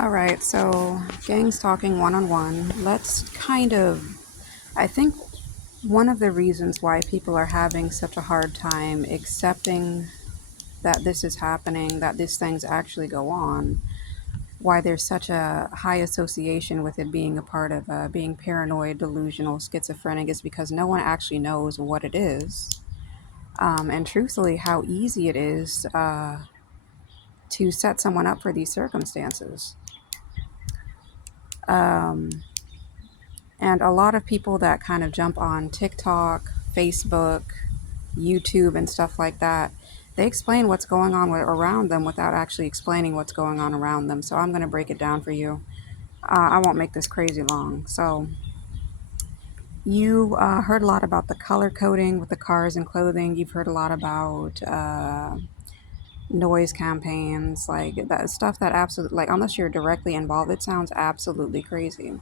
All right, so gangs talking one on one. I think one of the reasons why people are having such a hard time accepting that this is happening, that these things actually go on, why there's such a high association with it being a part of being paranoid, delusional, schizophrenic, is because no one actually knows what it is. And truthfully, how easy it is to set someone up for these circumstances. Um, And a lot of people that kind of jump on TikTok, Facebook, YouTube, and stuff like that, they explain what's going on around them without actually explaining what's going on around them. So I'm going to break it down for you. I won't make this crazy long. So you heard a lot about the color coding with the cars and clothing. You've heard a lot about noise campaigns, like that stuff that absolutely, like, unless you're directly involved, it sounds absolutely crazy.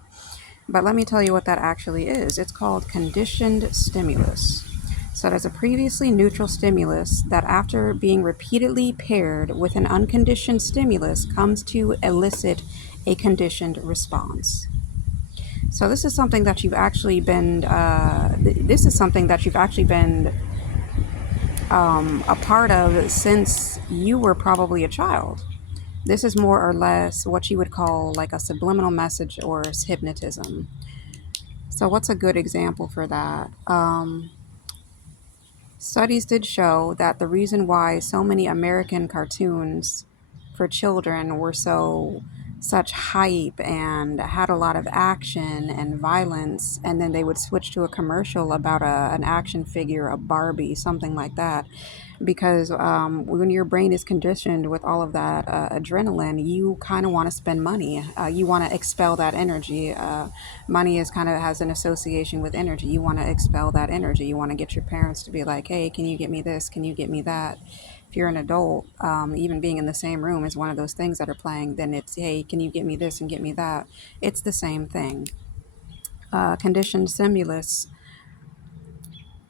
But let me tell you what that actually is. It's called conditioned stimulus. So there's a previously neutral stimulus that, after being repeatedly paired with an unconditioned stimulus, comes to elicit a conditioned response. So this is something that you've actually been. This is something that you've actually been a part of since you were probably a child. This is more or less what you would call like a subliminal message or hypnotism. So, what's a good example for that? Studies did show that the reason why so many American cartoons for children were such hype and had a lot of action and violence, and then they would switch to a commercial about an action figure, a Barbie, something like that, because when your brain is conditioned with all of that adrenaline, you kind of want to spend money. You want to expel that energy. Money is kind of has an association with energy. You want to expel that energy. You want to get your parents to be like, hey, can you get me this? Can you get me that? If you're an adult, even being in the same room is one of those things that are playing. Then it's, hey, can you get me this and get me that? It's the same thing. Conditioned stimulus,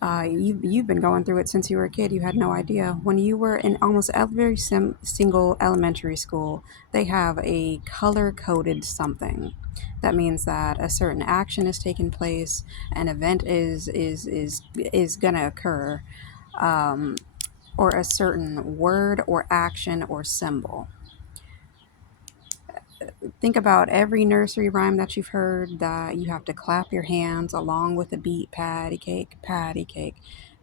you've been going through it since you were a kid. You had no idea. When you were in almost every single elementary school, they have a color coded something. That means that a certain action is taking place, an event is gonna occur, or a certain word or action or symbol. Think about every nursery rhyme that you've heard, that you have to clap your hands along with the beat, patty cake, patty cake.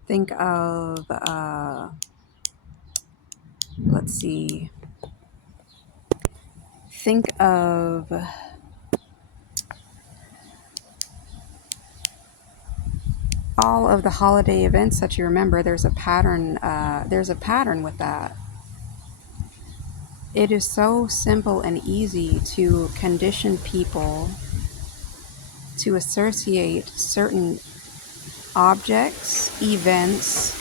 Think of, let's see, think of all of the holiday events that you remember. There's a pattern with that. It is so simple and easy to condition people to associate certain objects, events,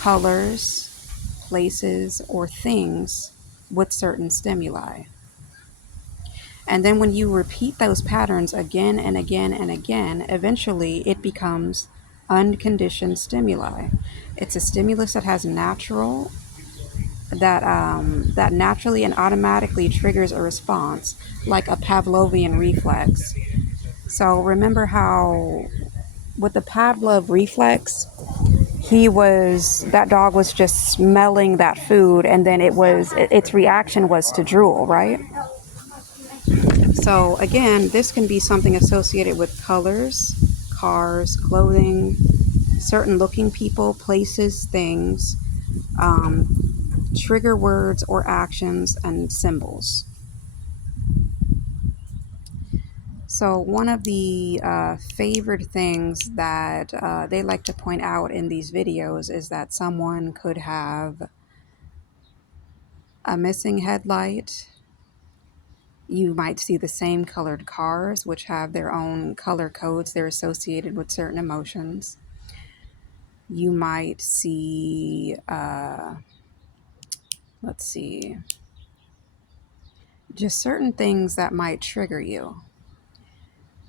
colors, places, or things with certain stimuli. And then when you repeat those patterns again and again and again, eventually it becomes unconditioned stimuli. It's a stimulus that has that naturally and automatically triggers a response, like a Pavlovian reflex. So remember how with the Pavlov reflex, that dog was just smelling that food, and then its reaction was to drool, right? So again, this can be something associated with colors, cars, clothing, certain looking people, places, things, trigger words or actions, and symbols. So one of the favorite things that they like to point out in these videos is that someone could have a missing headlight. You might see the same colored cars, which have their own color codes. They're associated with certain emotions. You might see, let's see, just certain things that might trigger you.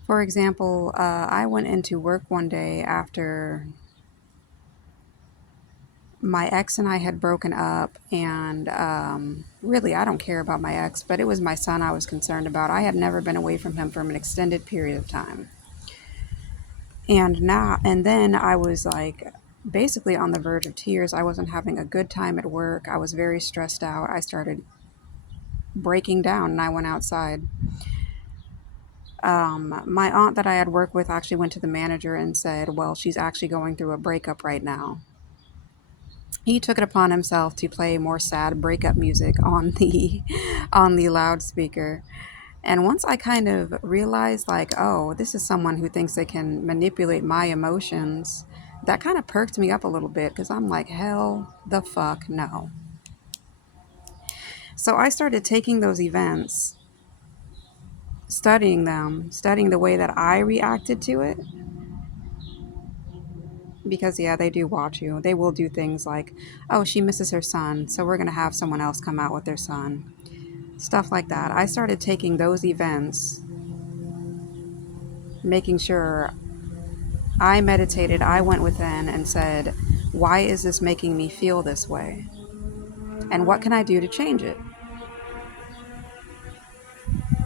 For example, I went into work one day after My ex and I had broken up, and really, I don't care about my ex, but it was my son I was concerned about. I had never been away from him for an extended period of time. And then I was like basically on the verge of tears. I wasn't having a good time at work. I was very stressed out. I started breaking down and I went outside. My aunt that I had worked with actually went to the manager and said, well, she's actually going through a breakup right now. He took it upon himself to play more sad breakup music on the on the loudspeaker. And once I kind of realized, like, oh, this is someone who thinks they can manipulate my emotions, that kind of perked me up a little bit because I'm like, hell the fuck no. So I started taking those events, studying them, studying the way that I reacted to it. Because, yeah, they do watch you. They will do things like, oh, she misses her son, so we're going to have someone else come out with their son. Stuff like that. I started taking those events, making sure I meditated, I went within and said, why is this making me feel this way? And what can I do to change it?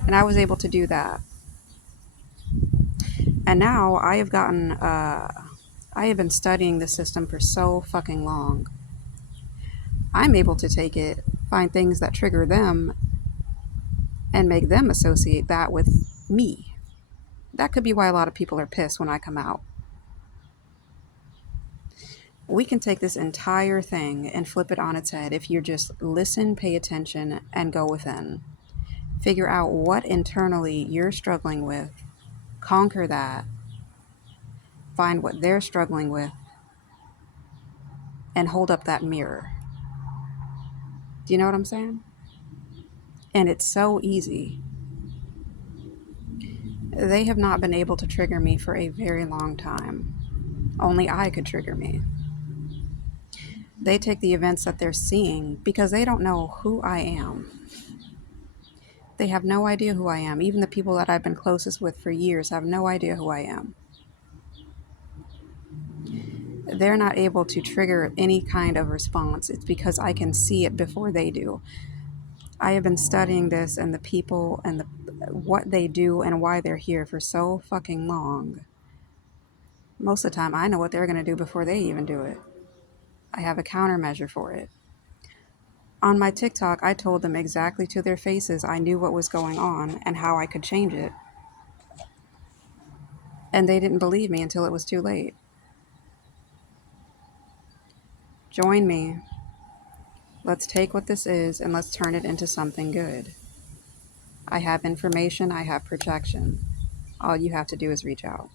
And I was able to do that. And now I have been studying the system for so fucking long. I'm able to take it, find things that trigger them, and make them associate that with me. That could be why a lot of people are pissed when I come out. We can take this entire thing and flip it on its head if you just listen, pay attention, and go within. Figure out what internally you're struggling with, conquer that, find what they're struggling with, and hold up that mirror. Do you know what I'm saying? And it's so easy. They have not been able to trigger me for a very long time. Only I could trigger me. They take the events that they're seeing because they don't know who I am. They have no idea who I am. Even the people that I've been closest with for years have no idea who I am. They're not able to trigger any kind of response. It's because I can see it before they do. I have been studying this and the people and what they do and why they're here for so fucking long. Most of the time, I know what they're going to do before they even do it. I have a countermeasure for it. On my TikTok, I told them exactly to their faces I knew what was going on and how I could change it. And they didn't believe me until it was too late. Join me. Let's take what this is and let's turn it into something good. I have information, I have protection. All you have to do is reach out.